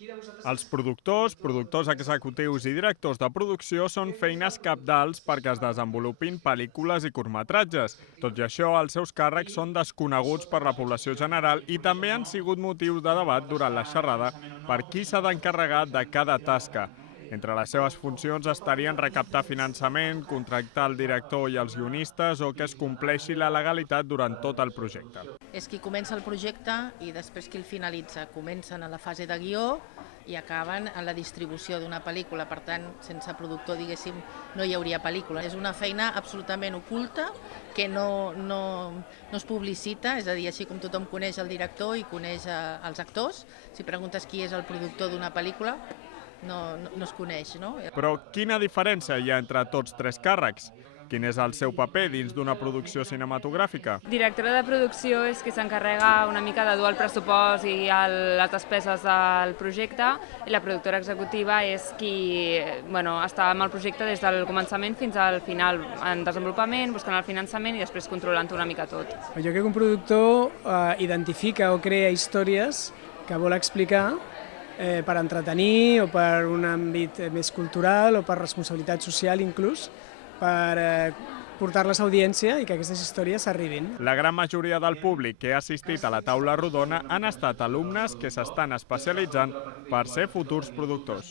Els productors executius i directors de producció són feines cabdals perquè es desenvolupin pel·lícules i curtmetratges. Tot i això, els seus càrrecs són desconeguts per la població general i també han sigut motius de debat durant la xerrada per qui s'ha d'encarregar de cada tasca. Entre les seves funcions estarien recaptar finançament, contractar el director i els guionistes o que es compleixi la legalitat durant tot el projecte. És qui comença el projecte i després qui el finalitza. Comencen a la fase de guió i acaben en la distribució d'una pel·lícula. Per tant, sense productor, diguéssim, no hi hauria pel·lícula. És una feina absolutament oculta que no es publicita, és a dir, així com tothom coneix el director i coneix els actors, si preguntes qui és el productor d'una pel·lícula, no es coneix, no? Però quina diferència hi ha entre tots tres càrrecs? Quin és el seu paper dins d'una producció cinematogràfica? Directora de producció és qui s'encarrega una mica de dur el pressupost i les despeses del projecte, i la productora executiva és qui està amb el projecte des del començament fins al final, en desenvolupament, buscant el finançament i després controlant una mica tot. Jo crec que un productor identifica o crea històries que vol explicar per entretenir o per un àmbit més cultural o per responsabilitat social inclús, per portar-les a audiència i que aquestes històries arribin. La gran majoria del públic que ha assistit a la taula rodona han estat alumnes que s'estan especialitzant per ser futurs productors.